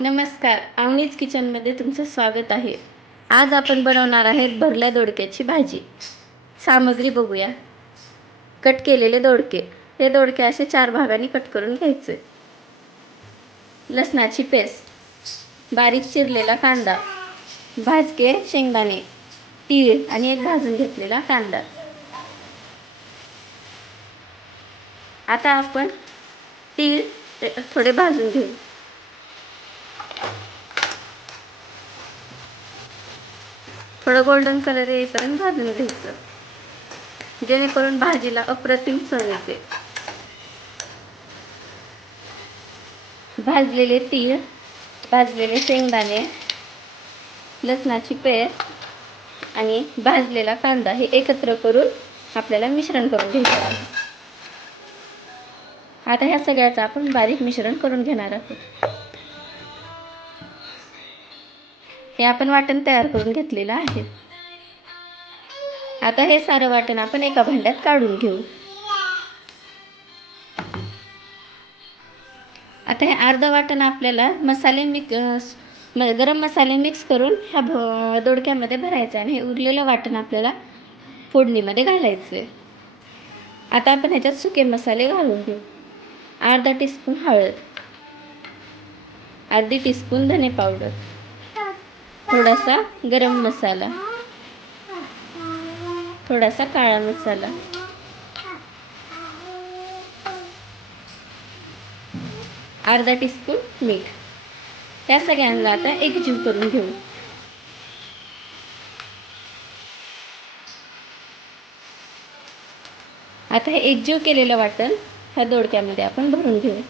नमस्कार आवनीच किचनमध्ये तुमचं स्वागत आहे. आज आपण बनवणार आहेत भरल्या दोडक्याची भाजी. सामग्री बघूया. कट केलेले दोडके. हे दोडके असे चार भागांनी कट करून घ्यायचे. लसणाची पेस्ट बारीक चिरलेला कांदा भाजके शेंगदाणे तीळ आणि एक भाजून घेतलेला कांदा. आता आपण तीळ थोडे भाजून घेऊ. थोडं गोल्डन कलर येईपर्यंत भाजून घ्यायचं. जेणेकरून भाजीला अप्रतिम चव येते. भाजलेले तीळ भाजलेले शेंगदाणे लसणाची पेस्ट आणि भाजलेला कांदा हे एकत्र करून आपल्याला मिश्रण करून घ्यायचं आहे. आता ह्या सगळ्याचं आपण बारीक मिश्रण करून घेणार आहोत. हे आपण वाटण तयार करून घेतलेलं आहे. आता हे सारं वाटण आपण एका भांड्यात काढून घेऊ. आता हे अर्धं वाटण आपल्याला मसाले मिक्स गरम मसाले मिक्स करून ह्या भ दोडक्यामध्ये भरायचं आणि हे उरलेलं वाटण आपल्याला फोडणीमध्ये घालायचं आहे आता आपण ह्याच्यात सुके मसाले घालून घेऊ. अर्धा टीस्पून हळद. अर्धी टीस्पून धने पावडर. थोडासा गरम मसाला. थोडासा काळा मसाला. अर्धा टीस्पून मीठ. या सगळ्यांना आता एकजीव करून घेऊ. आता हे एकजीव केलेलं वाटण ह्या दोडक्यामध्ये आपण भरून घेऊ.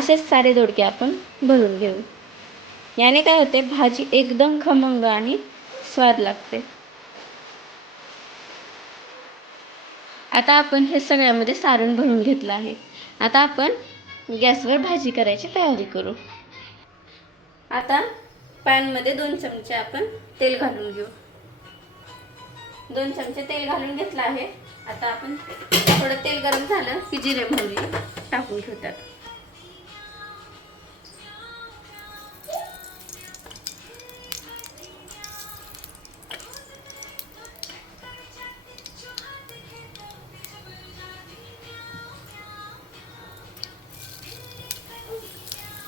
असेच सारे दोडके आपण भरून घेऊ. याने काय होते? भाजी एकदम खमंग आणि स्वाद लागते. आता आपण हे सगळ्यामध्ये सारण भरून घेतलं आहे. आता आपण गॅसवर भाजी करायची तयारी करू. आता पॅनमध्ये दोन चमचे आपण तेल घालून घेऊ. दोन चमचे तेल घालून घेतलं आहे. आता आपण थोडं तेल गरम झालं की जिरे मोहरी टाकून घेतात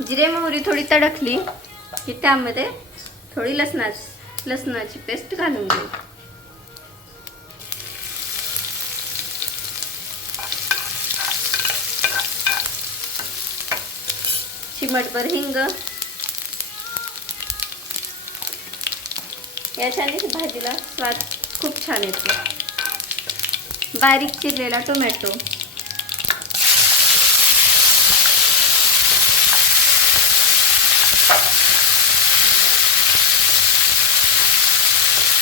जिरे मोहरी थोडी तडकली की त्यामध्ये थोडी लसणा लसणाची पेस्ट घालून घेऊ. चिमटभर हिंग. याच्याने भाजीला स्वाद खूप छान येतो. बारीक चिरलेला टोमॅटो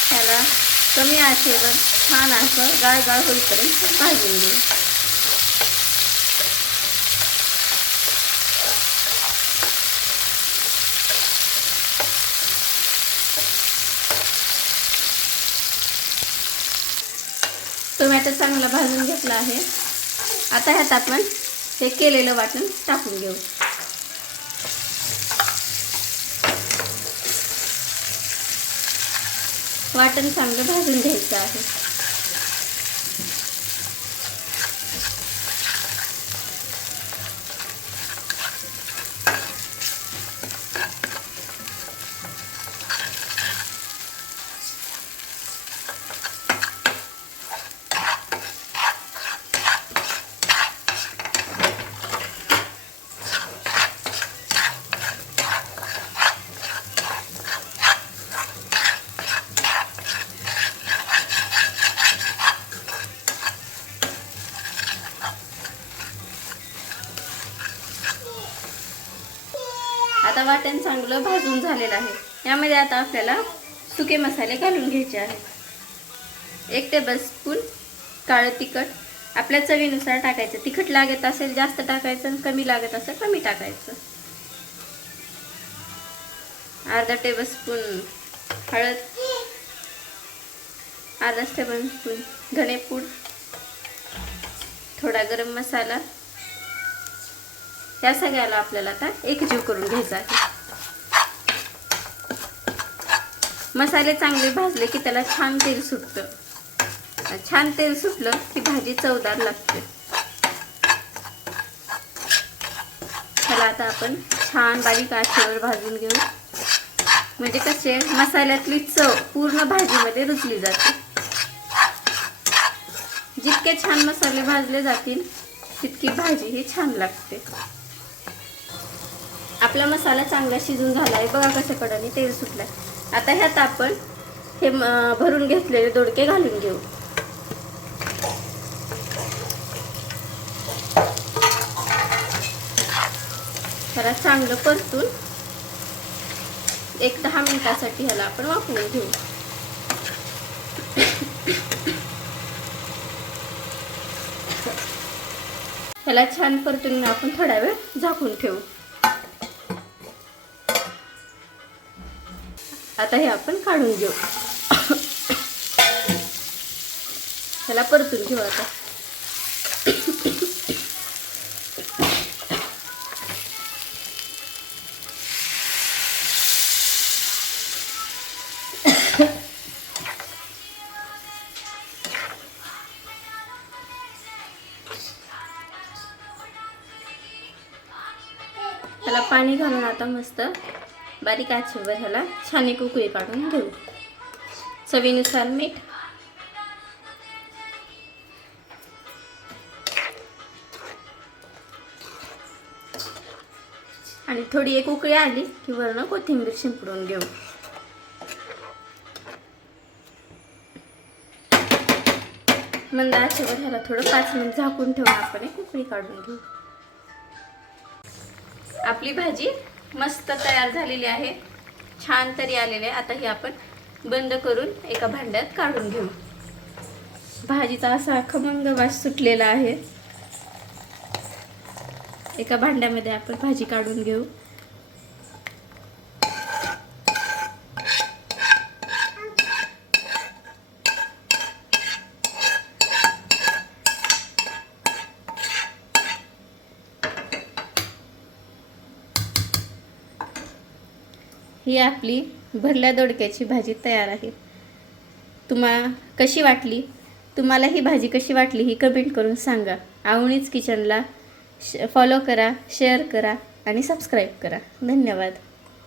त्याला कमी आशेवर छान असं गाळ गाळ होईपर्यंत भाजून घेऊ. टोमॅटो चांगला भाजून घेतला आहे. आता ह्यात आपण हे केलेलं वाटण टाकून घेऊ. वाटण चांगलं भाजून घ्यायचं आहे. आता वाटण चांगलं भाजून झालेलं आहे. यामध्ये आता आपल्याला सुके मसाले घालून घ्यायचे आहेत. एक टेबलस्पून काळं तिखट. आपल्या चवीनुसार टाकायचं. तिखट लागत असेल जास्त टाकायचं कमी लागत असेल कमी टाकायचं. अर्धा टेबलस्पून हळद. अर्धा टेबलस्पून धणेपूड थोडा गरम मसाला. या सगळ्याला आपल्याला आता एकजीव करून घ्यायचा आहे. मसाले चांगले भाजले की त्याला छान तेल सुटतं. छान तेल सुटलं की भाजी चवदार लागते. त्याला आता आपण छान बारीक आशेवर भाजून घेऊ. म्हणजे कसे मसाल्यातली चव पूर्ण भाजीमध्ये रुचली जाते. जितके छान मसाले भाजले जातील तितकी भाजी ही छान लागते. आपला मसाला चांगला शिजून झाला आहे बघा कशा कडाने तेल आहे आता ह्यात आपण हे भरून घेतलेले दोडके घालून घेऊ. त्याला चांगलं परतून एक दहा मिनिटासाठी ह्याला आपण वापरून घेऊ. ह्याला छान परतून आपण थोडा वेळ झाकून ठेवू. आता हे आपण काढून घेऊ. ह्याला परतून घेऊ आता. त्याला पाणी घालून आता मस्त बारीक आचेवर ह्याला छान एक उकळी काढून घेऊ. चवीनुसार मीठ. आणि थोडी एक उकळी आली की वरण कोथिंबीर शिंपडून घेऊ. मंद आचेवर ह्याला थोडं पाच मिनिट झाकून ठेवून आपण एक उकळी काढून घेऊ. आपली भाजी मस्त तयार झालेली आहे. छान तरी आलेले आहे. आता ही आपण बंद करून एका भांड्यात काढून घेऊ. भाजीचा असा खमंग वास सुटलेला आहे. एका भांड्यामध्ये आपण भाजी काढून घेऊ. ही आपली भरल्या दोडक्याची भाजी तयार आहे. तुम्हा कशी वाटली? तुम्हाला ही भाजी कशी वाटली ही कमेंट करून सांगा. आवणीच किचनला श फॉलो करा शेअर करा आणि सबस्क्राईब करा. धन्यवाद.